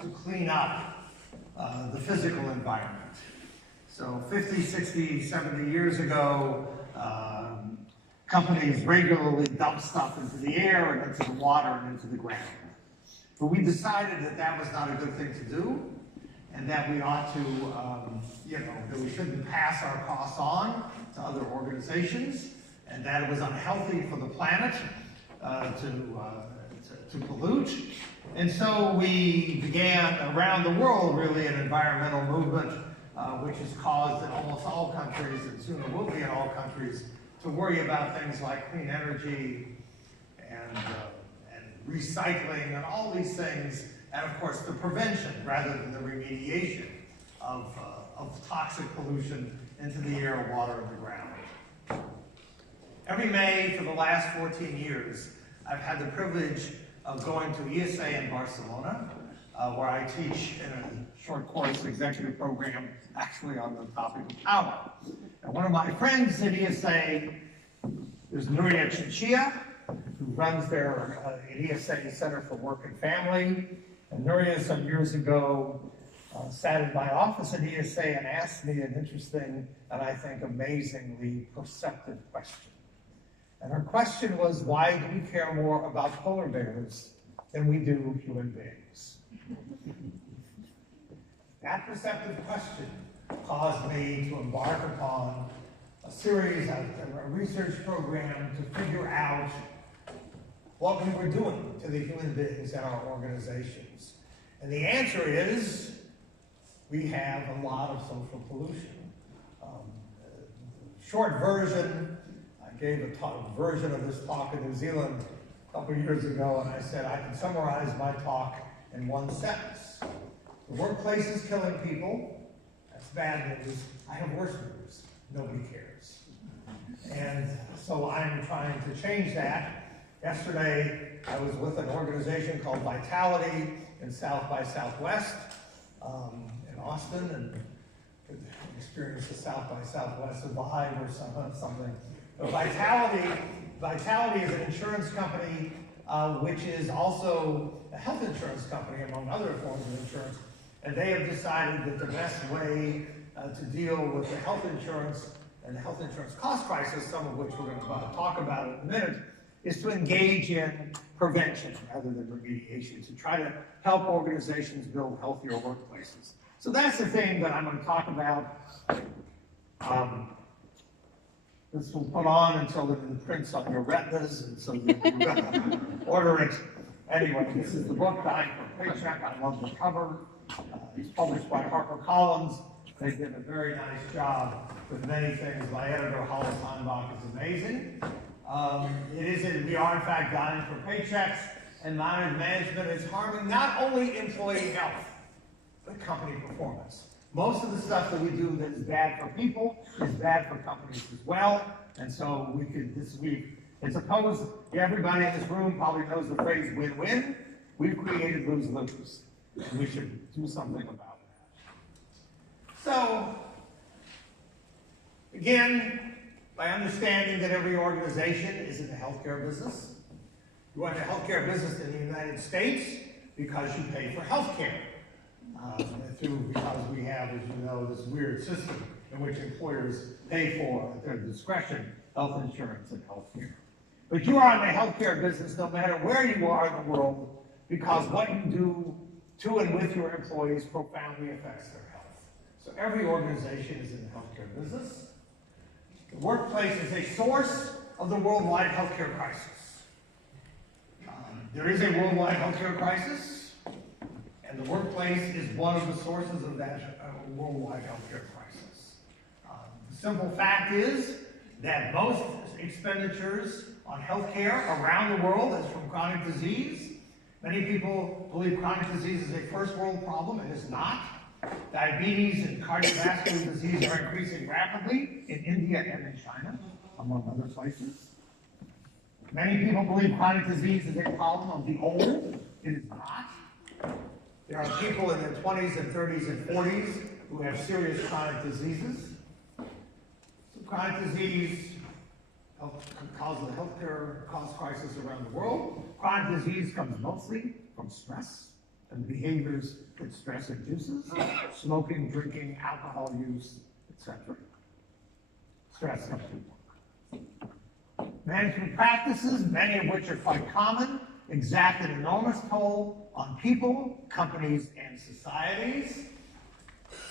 to clean up the physical environment. So 50, 60, 70 years ago, companies regularly dumped stuff into the air and into the water and into the ground. But we decided that that was not a good thing to do, and that we ought to, that we shouldn't pass our costs on to other organizations, and that it was unhealthy for the planet to pollute. And so we began around the world, really, an environmental movement, which has caused in almost all countries, and soon it will be in all countries, to worry about things like clean energy and recycling and all these things, and of course the prevention rather than the remediation of toxic pollution into the air, water, and the ground. Every May for the last 14 years, I've had the privilege of going to ESA in Barcelona, where I teach in a short course executive program actually on the topic of power. And one of my friends at ESA is Nuria Chinchilla, who runs their ESA Center for Work and Family. And Nuria, some years ago, sat in my office at ESA and asked me an interesting and I think amazingly perceptive question. And her question was, why do we care more about polar bears than we do human beings? That perceptive question caused me to embark upon a series of a research program to figure out what we were doing to the human beings in our organizations. And the answer is, we have a lot of social pollution. Short version, I gave a version of this talk in New Zealand a couple of years ago, and I said I can summarize my talk in one sentence. The workplace is killing people. That's bad news. I have worse news. Nobody cares. And so I'm trying to change that. Yesterday, I was with an organization called Vitality in South by Southwest in Austin, and could experience the South by Southwest vibe or something. But Vitality is an insurance company which is also a health insurance company, among other forms of insurance. And they have decided that the best way to deal with the health insurance and the health insurance cost crisis, some of which we're going to talk about in a minute, is to engage in prevention rather than remediation, to try to help organizations build healthier workplaces. So that's the thing that I'm going to talk about. This will put on until it prints on your retinas, and so you can order it. Anyway, this is the book, Dying for a Paycheck. I love the cover. It's published by HarperCollins. They did a very nice job with many things. My editor, Hollis Heimbach, is amazing. We are in fact dying for paychecks, and modern management is harming not only employee health, but company performance. Most of the stuff that we do that is bad for people is bad for companies as well. And so we could, this week, and suppose everybody in this room probably knows the phrase win-win. We've created lose-lose, and we should do something about that. So, again, by understanding that every organization is in the healthcare business. You are in the healthcare business in the United States because you pay for healthcare. Because we have, as you know, this weird system in which employers pay for, at their discretion, health insurance and healthcare. But you are in the healthcare business no matter where you are in the world, because what you do to and with your employees profoundly affects their health. So every organization is in the healthcare business. The workplace is a source of the worldwide healthcare crisis. There is a worldwide healthcare crisis. And the workplace is one of the sources of that worldwide healthcare crisis. The simple fact is that most expenditures on healthcare around the world is from chronic disease. Many people believe chronic disease is a first world problem. It is not. Diabetes and cardiovascular disease are increasing rapidly in India and in China, among other places. Many people believe chronic disease is a problem of the old. It is not. There are people in their 20s and 30s and 40s who have serious chronic diseases. So chronic disease causes the healthcare cost crisis around the world. Chronic disease comes mostly from stress. and behaviors that stress induces, smoking, drinking, alcohol use, etc. Stress comes from work. Management practices, many of which are quite common, exact an enormous toll on people, companies, and societies.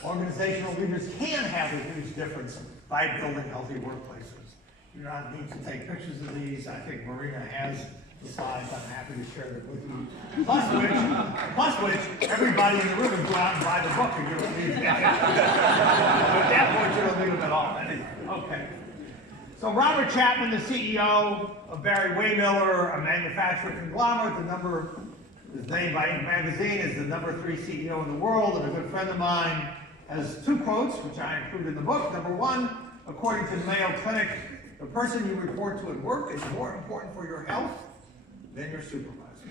Organizational leaders can have a huge difference by building healthy workplaces. You do not need to take pictures of these. I think Marina has the slides. I'm happy to share them with you. Plus which, everybody in the room would go out and buy the book and you don't need it. At that point, you don't need them at all. Anyway, okay. So Robert Chapman, the CEO of Barry Waymiller, a manufacturing conglomerate, is named by Inc. magazine as the #3 CEO in the world, and a good friend of mine has two quotes, which I include in the book. Number one, according to the Mayo Clinic, the person you report to at work is more important for your health than your supervisor,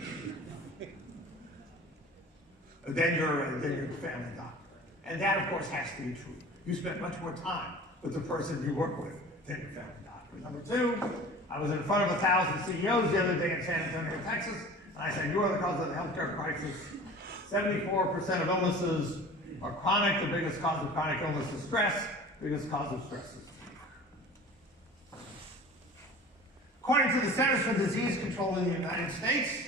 than your family doctor. And that, of course, has to be true. You spend much more time with the person you work with than your family doctor. Number two, I was in front of 1,000 CEOs the other day in San Antonio, Texas, and I said, you are the cause of the healthcare crisis. 74% of illnesses are chronic. The biggest cause of chronic illness is stress. The biggest cause of stress is according to the Centers for Disease Control in the United States,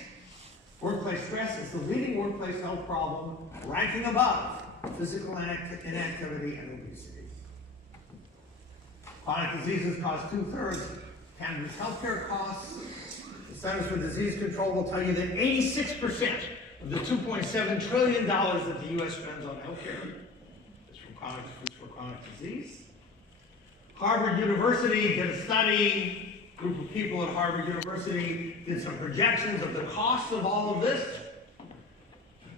workplace stress is the leading workplace health problem, ranking above physical inactivity and obesity. Chronic diseases cause 2/3 of Canada's healthcare costs. The Centers for Disease Control will tell you that 86% of the $2.7 trillion that the U.S. spends on healthcare is for chronic disease. Harvard University did a study. A group of people at Harvard University did some projections of the cost of all of this.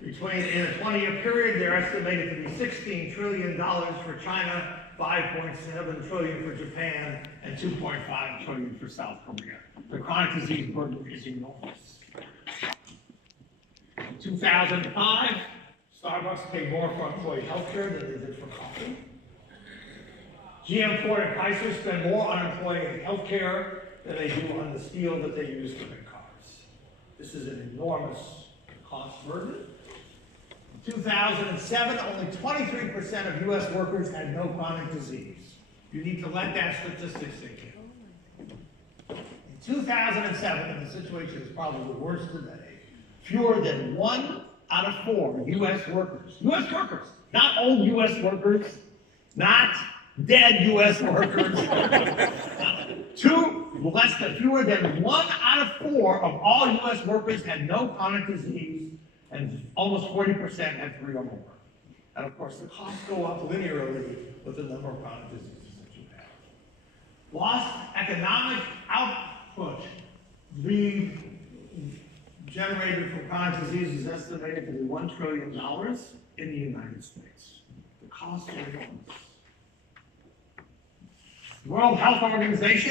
In a 20-year period, they're estimated to be $16 trillion for China, $5.7 trillion for Japan, and $2.5 trillion for South Korea. The chronic disease burden is enormous. In 2005, Starbucks paid more for employee health care than they did for coffee. GM, Ford, and Chrysler spend more on employee health care than they do on the steel that they use to make cars. This is an enormous cost burden. In 2007, only 23% of U.S. workers had no chronic disease. You need to let that statistic sink in. In 2007, and the situation is probably the worst today, fewer than 1 out of 4 U.S. workers, not old U.S. workers, not dead U.S. workers, fewer than 1 out of 4 of all U.S. workers had no chronic disease, and almost 40% had 3 or more. And of course, the costs go up linearly with the number of chronic diseases that you have. Lost economic output generated from chronic disease is estimated to be $1 trillion in the United States. The costs are enormous. The World Health Organization